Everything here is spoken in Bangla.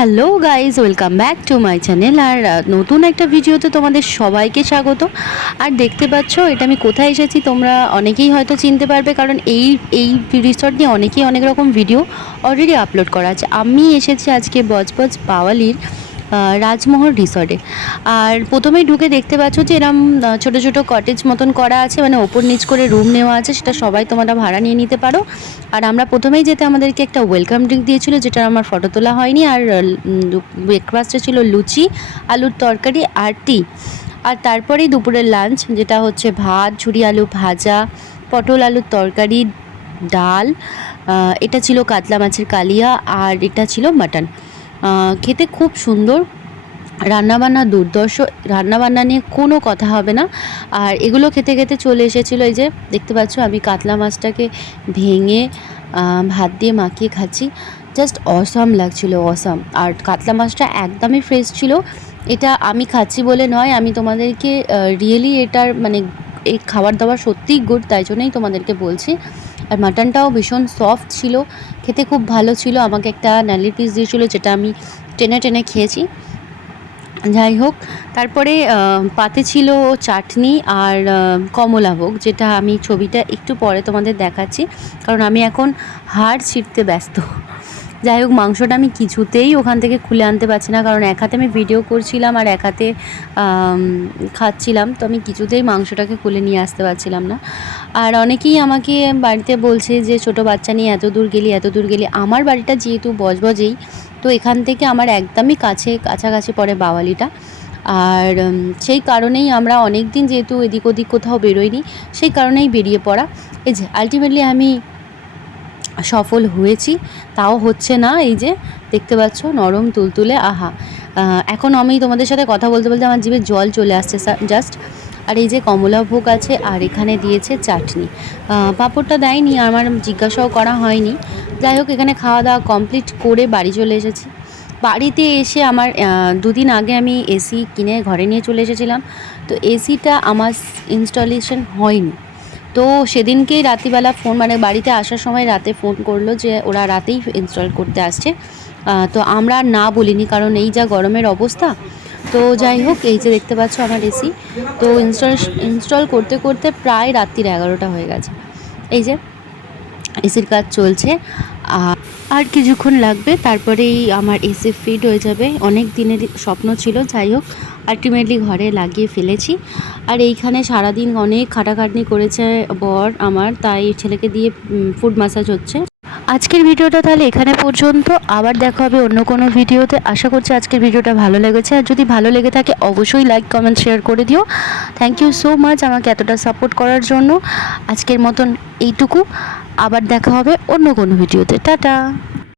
Hello guys, welcome back to my channel. আর নতুন একটা ভিডিওতে তোমাদের সবাইকে স্বাগত। আর দেখতে পাচ্ছ এটা আমি কোথায় এসেছি তোমরা অনেকেই হয়তো চিনতে পারবে, কারণ এই এই রিসর্ট নিয়ে অনেকেই অনেক রকম ভিডিও অলরেডি আপলোড করা আছে। আমি এসেছি আজকে বজবজ বাওয়ালির রাজমহল রিসর্টে। আর প্রথমেই ঢুকে দেখতে পাচ্ছ যে এরম ছোটো ছোটো কটেজ মতন করা আছে, মানে ওপর নিচ করে রুম নেওয়া আছে, সেটা সবাই তোমরা ভাড়া নিয়ে নিতে পারো। আর আমরা প্রথমেই যেতে আমাদেরকে একটা ওয়েলকাম ড্রিঙ্ক দিয়েছিল, যেটা আমার ফটো তোলা হয়নি। আর ব্রেকফাস্টে ছিল লুচি, আলুর তরকারি আর টি। আর তারপরেই দুপুরের লাঞ্চ, যেটা হচ্ছে ভাত, ঝুরি আলু ভাজা, পটল আলুর তরকারি, ডাল, এটা ছিল কাতলা মাছের কালিয়া, আর এটা ছিল মাটন। খেতে খুব সুন্দর, রান্নাবান্না দুর্ধর্ষ, রান্নাবান্না নিয়ে কোনো কথা হবে না। আর এগুলো খেতে খেতে চলে এসেছিলো, এই যে দেখতে পাচ্ছ আমি কাতলা মাছটাকে ভেঙে ভাত দিয়ে মাখিয়ে খাচ্ছি। জাস্ট অসাম লাগছিল, অসাম। আর কাতলা মাছটা একদমই ফ্রেশ ছিল। এটা আমি খাচ্ছি বলে নয়, আমি তোমাদেরকে রিয়েলি এটার মানে এই খাবার দাবার সত্যিই গুড, তাই জন্যই তোমাদেরকে বলছি। আর মাটনটাও ভীষণ সফট ছিল, খেতে খুব ভালো ছিল। আমাকে একটা নালির পিস দিয়েছিলো, যেটা আমি টেনে টেনে খেয়েছি। যাই হোক, তারপরে পাতে ছিল চাটনি আর কমলাভোগ, যেটা আমি ছবিটা একটু পরে তোমাদের দেখাচ্ছি, কারণ আমি এখন হাড় ছিঁড়তে ব্যস্ত। যাই হোক, মাংসটা আমি কিছুতেই ওখান থেকে খুলে আনতে পারছি না, কারণ এক হাতে আমি ভিডিও করছিলাম আর এক হাতে খাচ্ছিলাম, তো আমি কিছুতেই মাংসটাকে খুলে নিয়ে আসতে পারছিলাম না। আর অনেকেই আমাকে বাড়িতে বলছে যে ছোটো বাচ্চা নিয়ে এত দূর গেলি, এত দূর গেলি। আমার বাড়িটা যেহেতু বজবজেই, তো এখান থেকে আমার একদমই কাছাকাছি পড়ে বাওয়ালিটা। আর সেই কারণেই আমরা অনেক দিন যেহেতু এদিক ওদিক কোথাও বেরোইনি, সেই কারণেই বেরিয়ে পড়া। এই যে আলটিমেটলি আমি সফল হয়েছি, তাও হচ্ছে না। এই যে দেখতে পাচ্ছ নরম তুলতুলে, আহা। এখন আমি তোমাদের সাথে কথা বলতে বলতে আমার জিভে জল চলে আসছে জাস্ট। আর এই যে কমলাভোগ আছে, আর এখানে দিয়েছে চাটনি। পাঁপড়টা দেয়নি, আমার জিজ্ঞাসাও করা হয়নি। যাই হোক, এখানে খাওয়া দাওয়া কমপ্লিট করে বাড়ি চলে এসেছি। বাড়িতে এসে আমার দুদিন আগে আমি এসি কিনে ঘরে নিয়ে চলে এসেছিলাম, তো এসিটা আমার ইনস্টলেশন হয়নি। তো সেদিনকেই রাত্রিবেলা ফোন, মানে বাড়িতে আসার সময় রাতে ফোন করলো যে ওরা রাতেই ইনস্টল করতে আসছে। তো আমরা না বলিনি, কারণ এই যা গরমের অবস্থা। তো যাই হোক, এই যে দেখতে পাচ্ছ আমার এসি, তো ইনস্টল করতে করতে প্রায় রাত্রির 11টা হয়ে গেছে। এই যে এসির কাজ চলছে, আর কিছুক্ষণ লাগবে, তারপরেই আমার এসি ফিট হয়ে যাবে। অনেক দিনের স্বপ্ন ছিল। যাই হোক, আলটিমেটলি ঘরে লাগিয়ে ফেলেছি। আর এইখানে সারাদিন অনেক খাটাখাটনি করেছে বর আমার, তাই ছেলেকে দিয়ে ফুড ম্যাসাজ হচ্ছে। আজকের ভিডিওটা তাহলে এখানে পর্যন্ত, আবার দেখা হবে অন্য কোনো ভিডিওতে। আশা করছি আজকের ভিডিওটা ভালো লেগেছে, আর যদি ভালো লেগে থাকে অবশ্যই লাইক কমেন্ট শেয়ার করে দিও। থ্যাংক ইউ সো মাচ আমাকে এতটা সাপোর্ট করার জন্য। আজকের মতন এইটুকু, আবার দেখা হবে অন্য কোনো ভিডিওতে। টাটা।